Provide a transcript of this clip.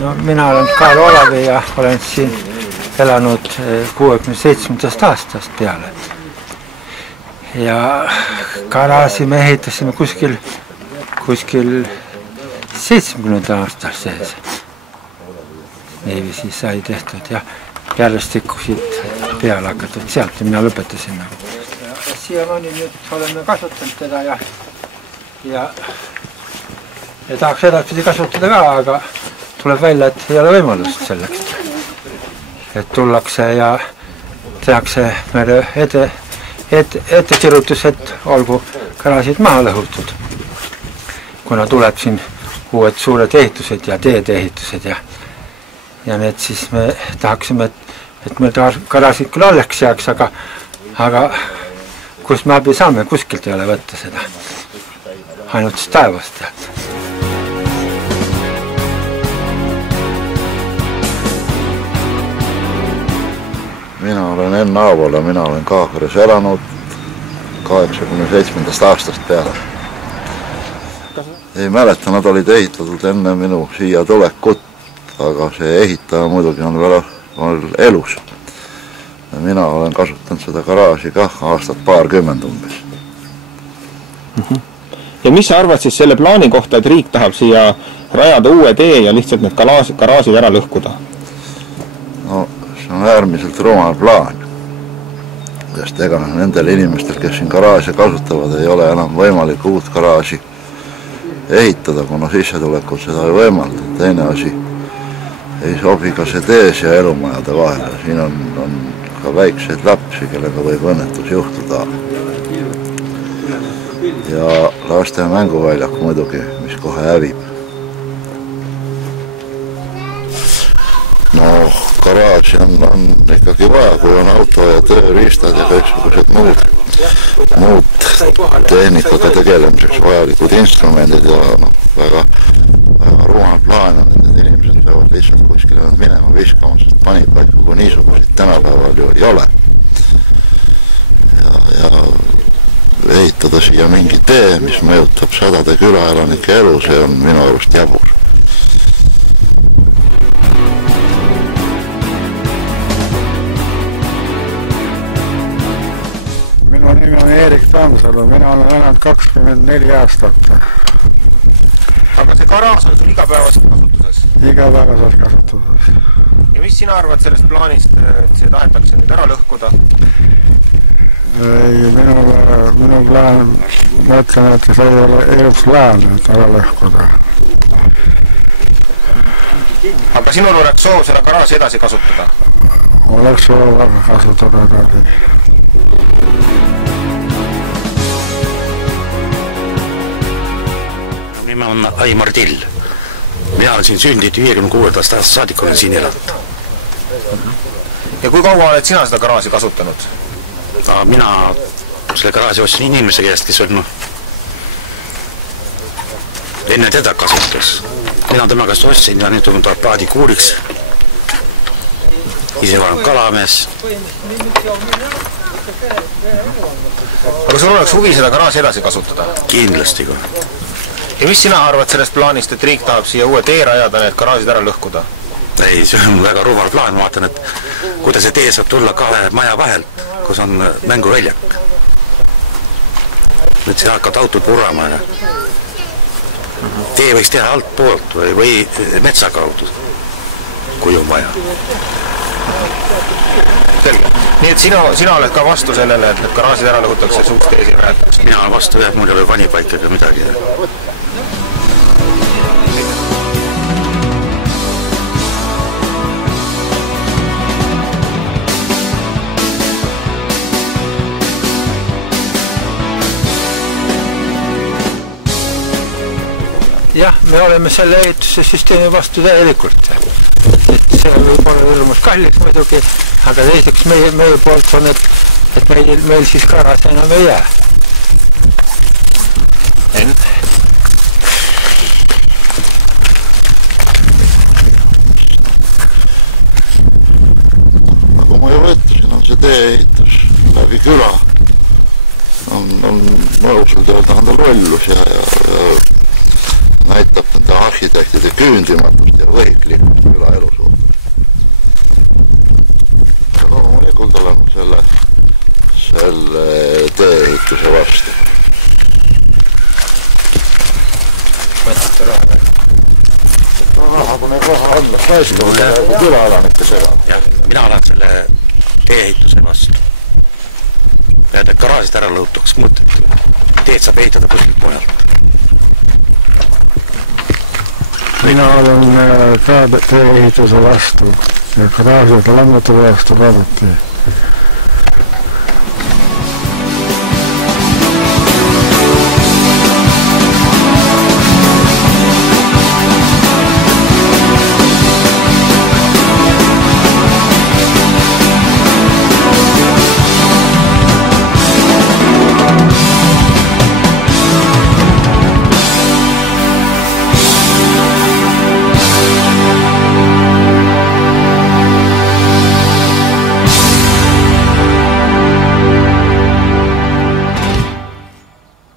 No, mina olen Kaarl Olavi ja olen siin elanud 67. aastast peale. Ja garaaži me ehitasime kuskil 70. aastal sees. Niiviisi sai tehtud ja järjestikku siit peale hakatud sealt ja mina lõpetasin. Siiamaani nüüd oleme kasutanud teda ja tahaks edaspidi kasutada ka, aga tuleb välja, et ei ole võimalust selleks. Et tullakse ja tehakse meile ettekirjutus, et olgu garaažid maha lõhutud. Kuna tuleb siin uued suured ehitused ja teede ehitused ja need siis me tahaksime, et meil garaažid küll oleks jääks, aga kus me abi saame, kuskilt ei ole võtta seda. Ainult siis taevast. Mina olen Enn Aavola, mina olen Kaagveres elanud 87. aastast peale. Ei mäleta, nad olid ehitatud enne minu siia tulekut, aga see ehitaja muidugi on veel elus. Ja mina olen kasutanud seda garaaži kah aastat paarkümmend umbes. Ja mis sa arvad siis selle plaani kohta, et riik tahab siia rajada uue tee ja lihtsalt need garaažid ära lõhkuda? No, see on äärmiselt rumal plaan. Sest ega nendel inimestel, kes siin garaaže kasutavad, ei ole enam võimalik uut garaaži ehitada, kuna sissetulekud seda ei võimalda. Teine asi, ei sobi ka see tees ja elumajade vahele. Siin on ka väikseid lapsi, kellega võib õnnetus juhtuda. Ja laste mänguväljak muidugi, mis kohe hävib. No, garaaži on ikkagi vaja, kui on auto ja tööriistad ja kõiksugused muud tehnikaga tegelemiseks vajalikud instrumendid ja väga rumal plaan on, et need inimesed peavad lihtsalt kuskile minema viskama, sest panipaiku kui niisuguseid tänapäeval ju ei ole. Ja ehitada siia mingi tee, mis mõjutab sadade külaelanike elu, see on minu arust jabur. Minu nimi on Erik Tammsalu, mina olen elanud 24 aastat. Aga see garaaž on igapäevases kasutuses? Igapäevases kasutuses. Ja mis sina arvad sellest plaanist, et see tahetakse nüüd ära lõhkuda? Ei, minu plaan, ma ütlen, et see ei ole plaan, et ära lõhkuda. Aga sinul oleks soov seda garaaži edasi kasutada? Oleks soov kasutada edasi. Nimi on Aimar Till. Mina olen siin sündid 56. aastast saadik olen siin elanud. Ja kui kaua oled sina seda garaaži kasutanud? Mina selle garaaži ostsin inimese käest, kes on enne teda kasutas. Mina tema käest ostsin ja nüüd on ta paadikuuriks. Ise olen kalamees. Aga sul oleks huvi seda garaaži edasi kasutada? Kindlasti ka. Ja mis sina arvad sellest plaanist, et riik tahab siia uue tee rajada, need garaažid ära lõhkuda? Ei, see on väga rumal plaan. Ma vaatan, et kuidas see tee saab tulla kahe maja vahelt, kus on mänguväljak. Nüüd see hakkad autod purrama ja tee võiks teha alt poolt või metsa kaudu, kui on vaja. Selge. Nii et sina oled ka vastu sellele, et need garaažid ära lõhutakse ja suust teesi räätakse? Mina olen vastu, jah, mul ei ole vanipaika ega midagi. Jah, me oleme selle ehituse süsteemi vastu täielikult. See võib olla ilmus kallis muidugi, aga teiseks meie poolt on, et meil siis garaaž enam ei jää. Nagu ma ju ütlesin, on see tee-ehitus läbi küla. On mõjuselt öelda lollus ja näitab nende arhitektide küündimatust ja võhik liikunud küla elu suhtes. Ja loomulikult oleme selle tee-ehituse vastu. Võtate raha või? Rahakune koha andmas naiskonda külaelanike seganud. Jah, mina olen selle tee-ehituse vastu. Need garaažid ära lõutuks mõtted. Teed saab ehitada kuskilt mujalt. Mina olen tee-ehituse vastu ja garaažide lammutu vastu vaadati.